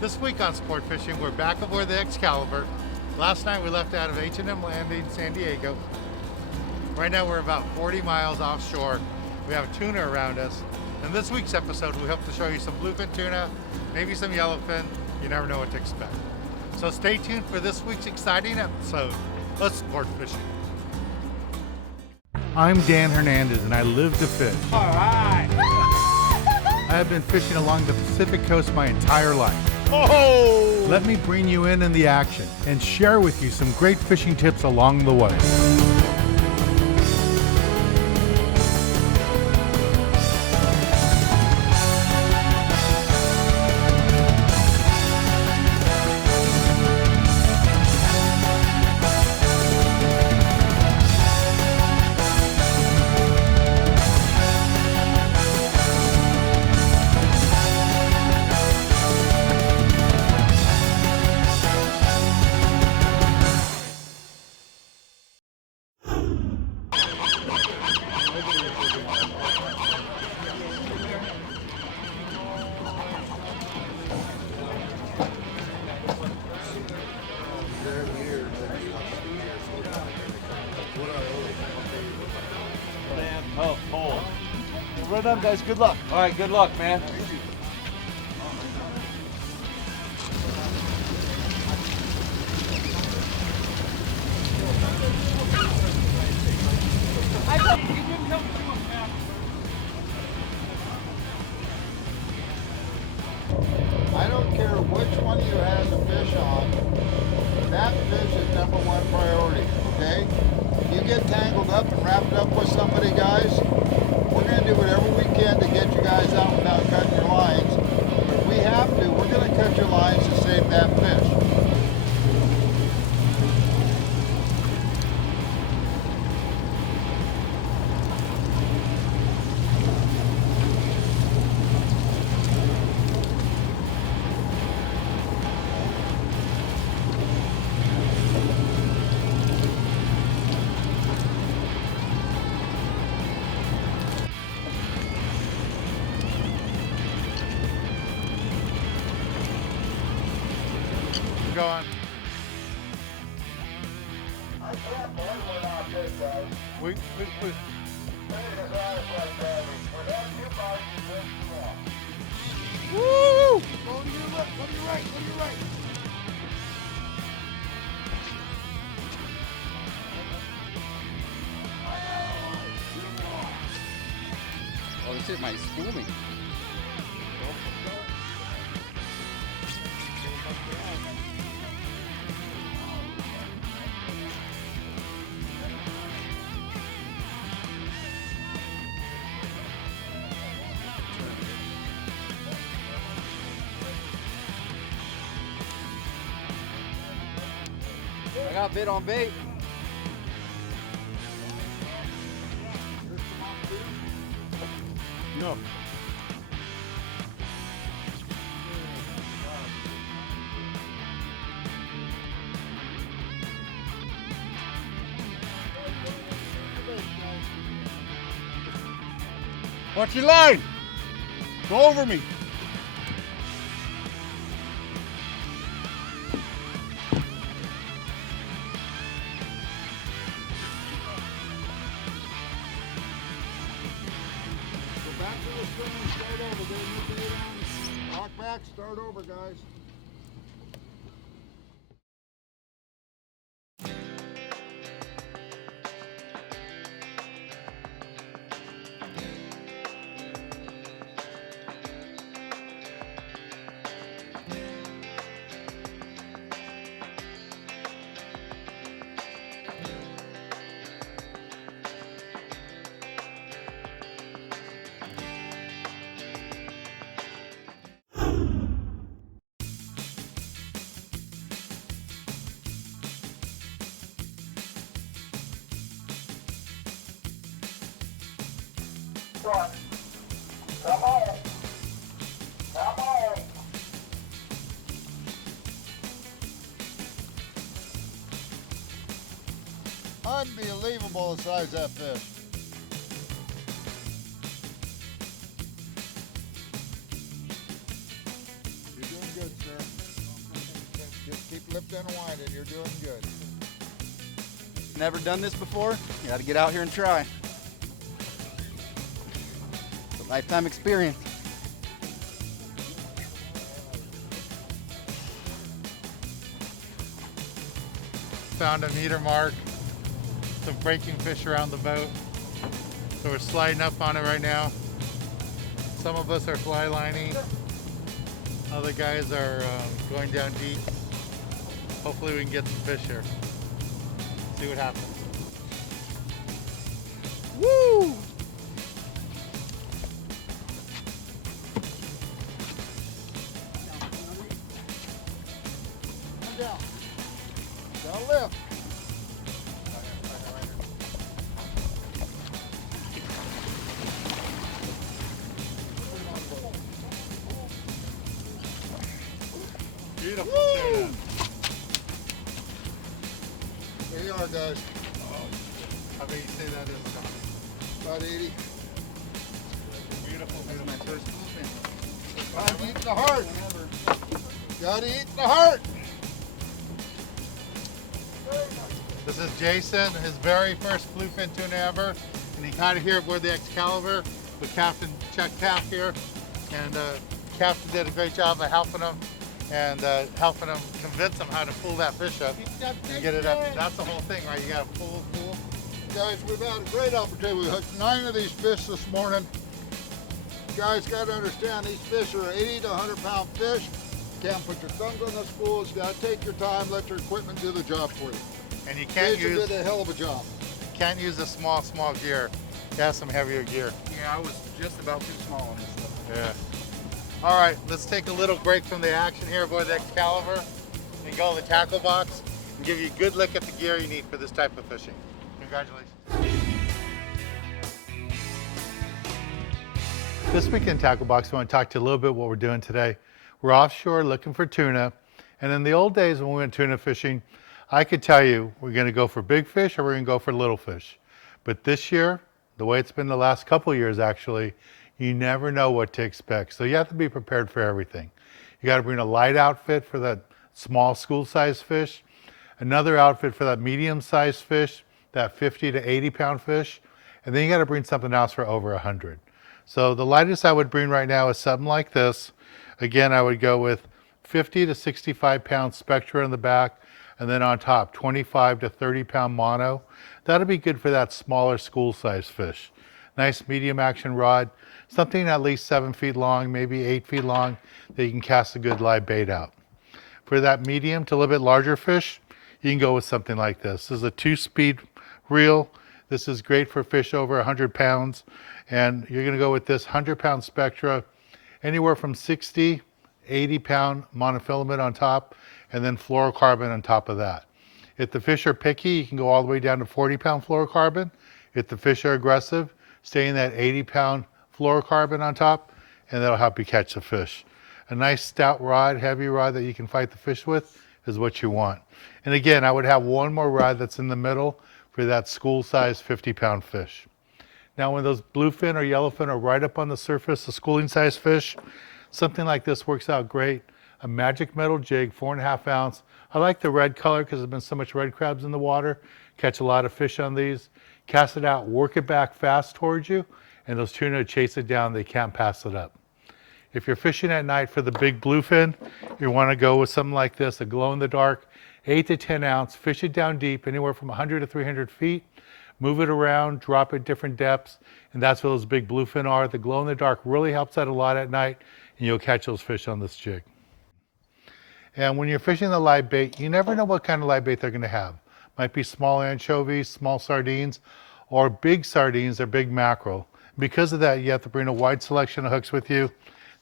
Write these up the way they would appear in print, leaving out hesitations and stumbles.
This week on Sport Fishing, we're back aboard the Excalibur. Last night we left out of H&M Landing, San Diego. Right now we're about 40 miles offshore. We have tuna around us. In this week's episode, we hope to show you some bluefin tuna, maybe some yellowfin. You never know what to expect. So stay tuned for this week's exciting episode of Sport Fishing. I'm Dan Hernandez and I live to fish. All right. I have been fishing along the Pacific coast my entire life. Oh! Let me bring you in the action and share with you some great fishing tips along the way. Tough hole. Run up, guys. Good luck. All right, good luck, man. I don't care which one you have the fish on, that fish is number one priority, okay? If you get tangled up and wrapped up with somebody, guys, we're going to do whatever we can to get you guys out without cutting your lines. But if we have to, we're going to cut your lines to save that fish. Go on. I can't believe we're not big, guys. We, Woo! Go to your left, go to your right, go to your right. Oh, this is my schooling. I got bit on bait. no. Watch your line. Go over me. Go back to the string and start over. Get a new bait on. Walk back, start over, guys. Come on. Come on. Unbelievable the size of that fish. You're doing good, sir. Just keep lifting and winding. You're doing good. Never done this before? You gotta get out here and try. It's a lifetime experience. Found a meter mark, some breaking fish around the boat. So we're sliding up on it right now. Some of us are fly lining. Other guys are going down deep. Hopefully we can get some fish here. See what happens. Woo! Come down. Gotta lift. Beautiful Woo! tuna. There you are, guys. How big you say that is, Scott? About 80. Beautiful, That's my beautiful. first bluefin. Gotta eat the heart. Gotta eat the heart. This is Jason, his very first bluefin tuna ever, and he caught it here aboard the Excalibur with Captain Chuck Taft here, and Captain did a great job of helping him and helping him convince him how to pull that fish up and get it up. That's the whole thing, right? You got to pull. Guys, we've had a great opportunity. We hooked 9 of these fish this morning. You guys got to understand, these fish are 80 to 100 pound fish. Can't put your thumbs on the spools. You got to take your time, let your equipment do the job for you. And you can't Jason use did a hell of a job. a small gear. You have some heavier gear. Yeah, I was just about too small on this stuff. Yeah. All right, let's take a little break from the action here aboard the Excalibur and go in the tackle box and give you a good look at the gear you need for this type of fishing. Congratulations. This week in Tackle Box, I want to talk to you a little bit what we're doing today. We're offshore looking for tuna, and in the old days when we went tuna fishing, I could tell you we're going to go for big fish or we're going to go for little fish. But this year, the way it's been the last couple of years actually, you never know what to expect. So you have to be prepared for everything. You got to bring a light outfit for that small school-sized fish, another outfit for that medium-sized fish, that 50 to 80 pound fish, and then you got to bring something else for over 100. So the lightest I would bring right now is something like this. Again, I would go with 50 to 65 pound Spectra in the back, and then on top 25 to 30 pound mono. That'll be good for that smaller school-sized fish. Nice medium action rod, something at least 7 feet long, maybe 8 feet long, that you can cast a good live bait out. For that medium to a little bit larger fish, you can go with something like this. This is a 2-speed reel. This is great for fish over 100 pounds. And you're gonna go with this 100-pound Spectra, anywhere from 60, 80 pound monofilament on top, and then fluorocarbon on top of that. If the fish are picky, you can go all the way down to 40 pound fluorocarbon. If the fish are aggressive, stay in that 80 pound fluorocarbon on top, and that'll help you catch the fish. A nice stout rod, heavy rod that you can fight the fish with is what you want. And again, I would have one more rod that's in the middle for that school-sized 50-pound fish. Now, when those bluefin or yellowfin are right up on the surface, the schooling-sized fish, something like this works out great. A magic metal jig, 4.5 ounce. I like the red color because there's been so much red crabs in the water. Catch a lot of fish on these. Cast it out, work it back fast towards you, and those tuna chase it down. They can't pass it up. If you're fishing at night for the big bluefin, you want to go with something like this, a glow-in-the-dark, 8 to 10 ounce. Fish it down deep, anywhere from 100 to 300 feet. Move it around, drop it different depths, and that's where those big bluefin are. The glow-in-the-dark really helps out a lot at night, and you'll catch those fish on this jig. And when you're fishing the live bait, you never know what kind of live bait they're going to have. Might be small anchovies, small sardines, or big sardines or big mackerel. Because of that, you have to bring a wide selection of hooks with you.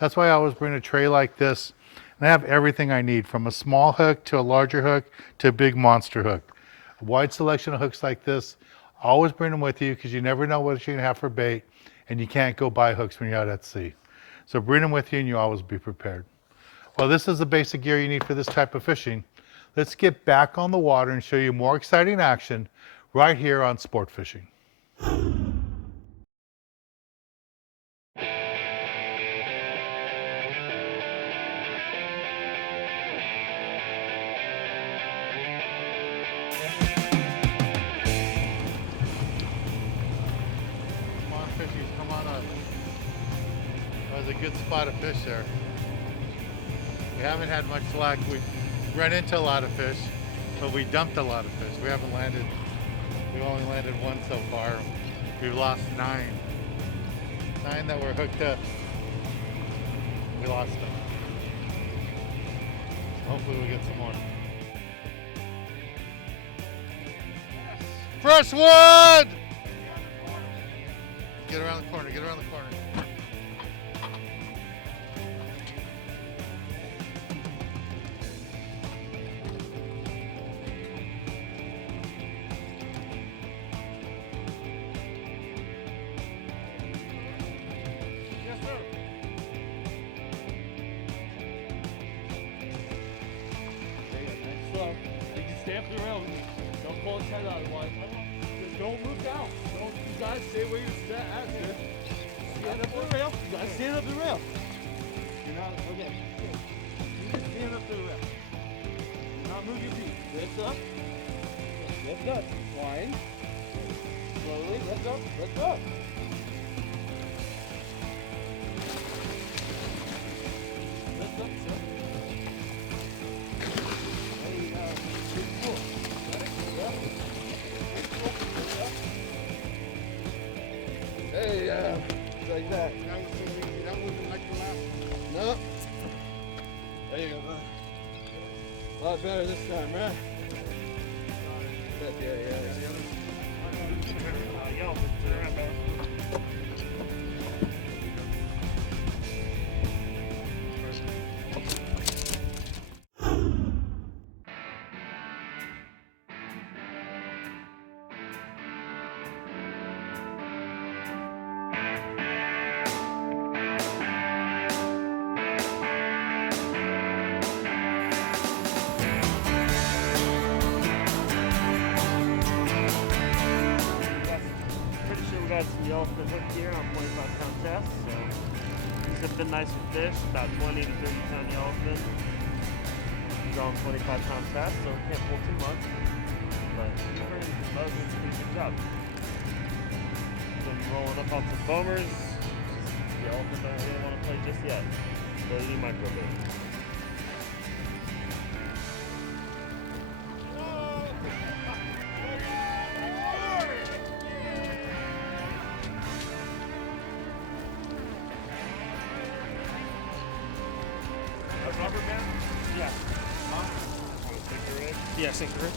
That's why I always bring a tray like this. And I have everything I need, from a small hook to a larger hook to a big monster hook. A wide selection of hooks like this. Always bring them with you because you never know what you're going to have for bait, and you can't go buy hooks when you're out at sea. So bring them with you and you always be prepared. Well, this is the basic gear you need for this type of fishing. Let's get back on the water and show you more exciting action right here on Sport Fishing. There's a good spot of fish there. We haven't had much luck. We've run into a lot of fish, but we dumped a lot of fish. We haven't landed, we've only landed one so far. We've lost 9. 9 that were hooked up. We lost them. Hopefully we'll get some more. Fresh wood! Get around the corner, get around the corner. Yes, sir. Slow. You can stay up the rail. Don't pull his head out otherwise. Just don't move down. Don't. You guys stay where you're at, dude. Stand up the rail. You gotta stand up the rail. You're not okay. You just stand up the rail. Do not move your feet. Lift up. Lift up. Flying. Slowly. Lift up. Lift up. Lift up, sir. There you go. Good pull. Let it go up. Lift up. There you go. Like that. That was so easy. That wasn't like the last one. No. There you go, bud. A lot better this time, right? Yeah. Pretty sure we got some yellowfin hooked here on 25-pound test. So these have been nice with fish, about 20 to 30-pound yellowfin. These are on 25-pound test, so we can't pull too much. But Buzz doing a pretty good job. Been rolling up on some foamers. Yellowfin don't really want to play just yet. Still eating microbait. Rubber band? Yeah. Yeah, sinker rig.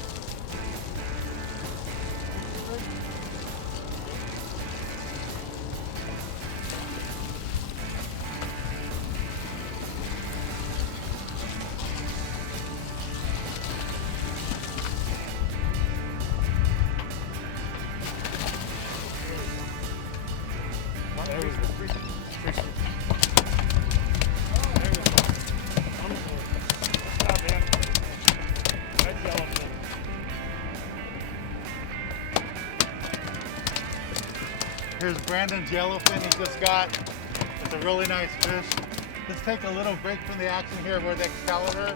There we go. Here's Brandon's yellowfin he just got. It's a really nice fish. Let's take a little break from the action here aboard the Excalibur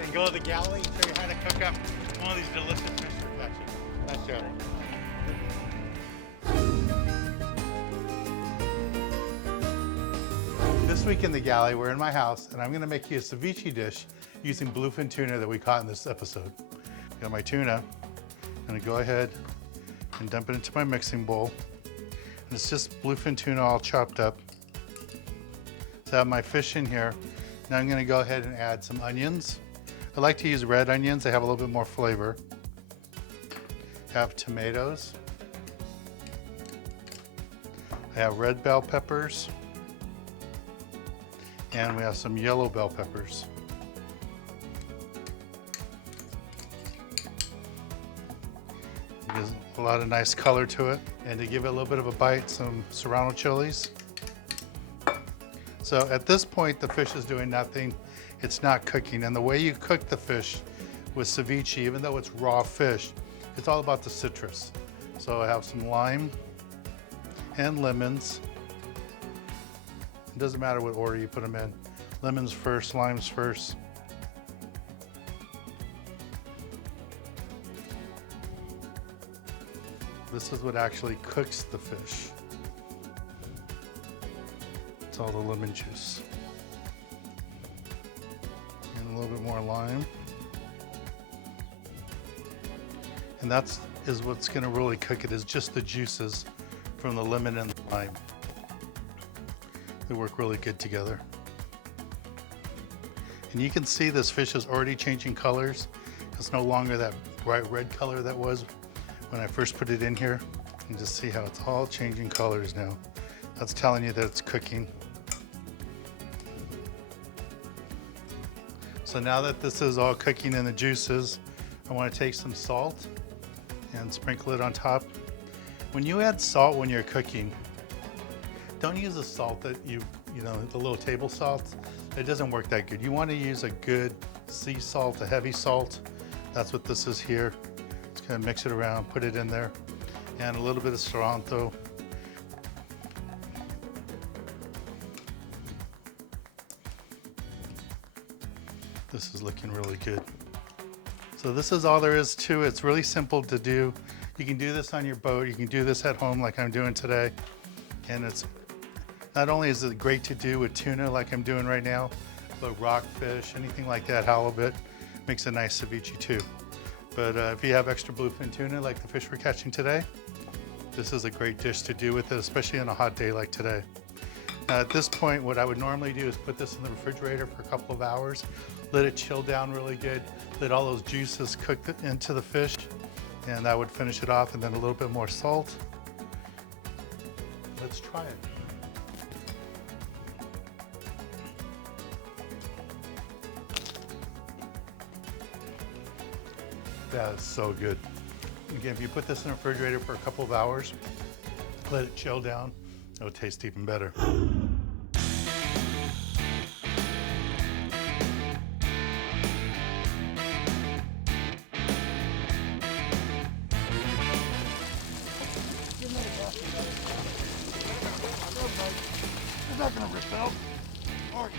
and go to the galley and show you how to cook up one of these delicious fish we're catching. Nice show. This week in the galley, we're in my house, and I'm gonna make you a ceviche dish using bluefin tuna that we caught in this episode. Got my tuna. I'm gonna go ahead and dump it into my mixing bowl. And it's just bluefin tuna all chopped up. So I have my fish in here. Now I'm gonna go ahead and add some onions. I like to use red onions, they have a little bit more flavor. I have tomatoes. I have red bell peppers. And we have some yellow bell peppers. It gives a lot of nice color to it. And to give it a little bit of a bite, some serrano chilies. So at this point, the fish is doing nothing. It's not cooking. And the way you cook the fish with ceviche, even though it's raw fish, it's all about the citrus. So I have some lime and lemons. It doesn't matter what order you put them in. Lemons first, limes first. This is what actually cooks the fish. That's all the lemon juice. And a little bit more lime. And that's what's gonna really cook it, is just the juices from the lemon and the lime. They work really good together. And you can see this fish is already changing colors. It's no longer that bright red color that was when I first put it in here. You can just see how it's all changing colors now. That's telling you that it's cooking. So now that this is all cooking in the juices, I want to take some salt and sprinkle it on top. When you add salt when you're cooking, don't use the salt that you know, the little table salt. It doesn't work that good. You want to use a good sea salt, a heavy salt. That's what this is here. Just gonna mix it around, put it in there, and a little bit of cilantro. This is looking really good. So this is all there is to it. It's really simple to do. You can do this on your boat. You can do this at home like I'm doing today. And it's not only is it great to do with tuna like I'm doing right now, but rockfish, anything like that, halibut, makes a nice ceviche too. But if you have extra bluefin tuna like the fish we're catching today, this is a great dish to do with it, especially on a hot day like today. At this point, what I would normally do is put this in the refrigerator for a couple of hours, let it chill down really good, let all those juices cook into the fish, and that would finish it off, and then a little bit more salt. Let's try it. That is so good. Again, if you put this in the refrigerator for a couple of hours, let it chill down, it'll taste even better. You're not gonna rip out, are you?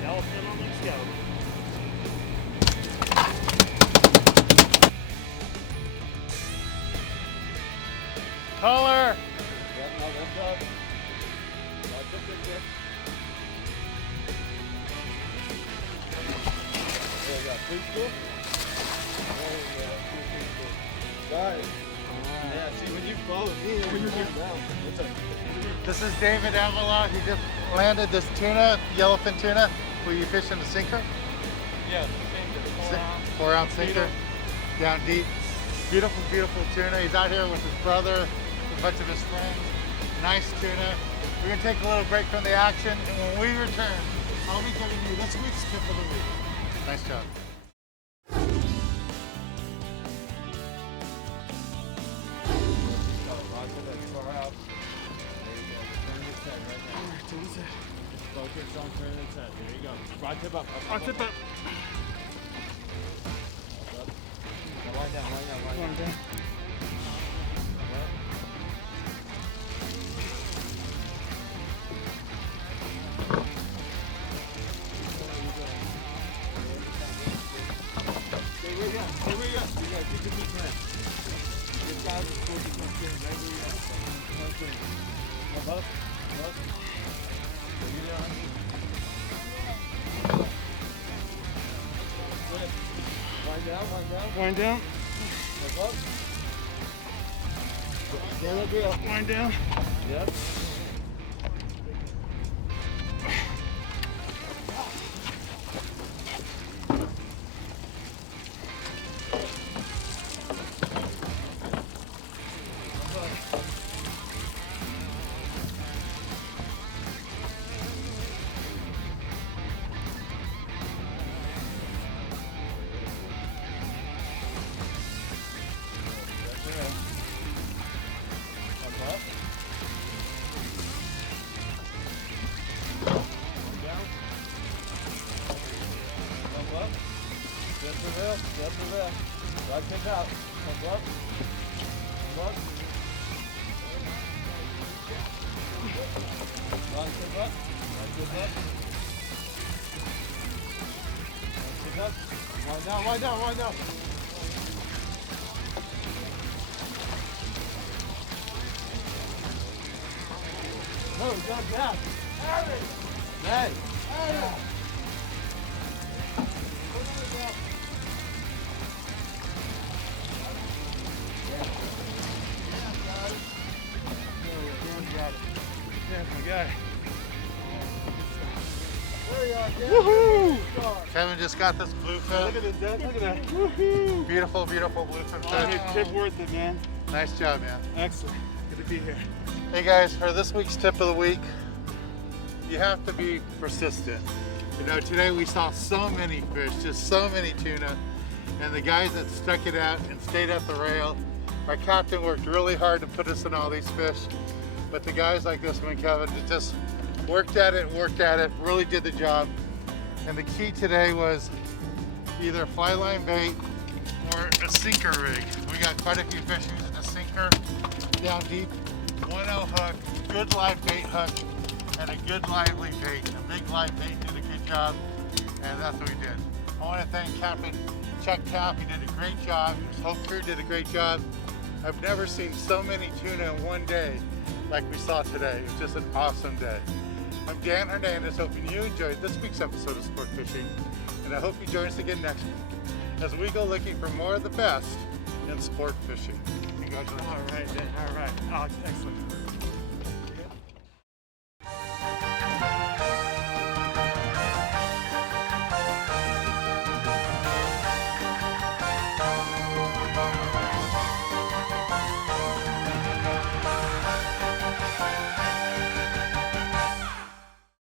Yellowfin on the Excalibur. Color! Yeah, no, that's up. That's up there. There you go. Pretty cool. Guys. Yeah, see, when you follow me, when you're down, it's a... This is David Avila. He just landed this tuna, yellowfin tuna. Were you fishing a sinker? Yeah, 4 ounce sinker, down deep. Beautiful, beautiful tuna. He's out here with his brother, a bunch of his friends. Nice tuna. We're gonna take a little break from the action, and when we return, I'll be giving you this week's tip of the week. Nice job. Focus on turning its head. There you go. Rod tip up. I'll tip up. Lie down, lie down, lie down. Stay where you at. Stay where you at. You gotta keep your feet planted. This guy's supposed to come in right where you at. Up, up, up. There you go. Good. Wind down, wind down. Wind down. Up, up. Stand up, girl. Wind down. Yep. Right tip out. Come up. Come up. Right tip up. Right tip up. Right tip up. Wind down, wind down, wind down. No, he's not down. Hey. Kevin just got this bluefin. Look at this, Dad. Look at that. Woohoo! Beautiful, beautiful bluefin fish. Tip worth it, man. Nice job, man. Excellent. Good to be here. Hey guys, for this week's tip of the week, you have to be persistent. You know, today we saw so many fish, just so many tuna, and the guys that stuck it out and stayed at the rail, our captain worked really hard to put us in all these fish, but the guys like this one, Kevin, that just worked at it, really did the job. And the key today was either fly line bait or a sinker rig. We got quite a few fish using a sinker down deep, 1/0 hook, good live bait hook, and a good lively bait. A big live bait did a good job, and that's what we did. I want to thank Captain Chuck Tapp. He did a great job. His whole crew did a great job. I've never seen so many tuna in one day like we saw today. It was just an awesome day. I'm Dan Hernandez, hoping you enjoyed this week's episode of Sport Fishing, and I hope you join us again next week as we go looking for more of the best in sport fishing. Congratulations. All right, then. All right. Oh, excellent.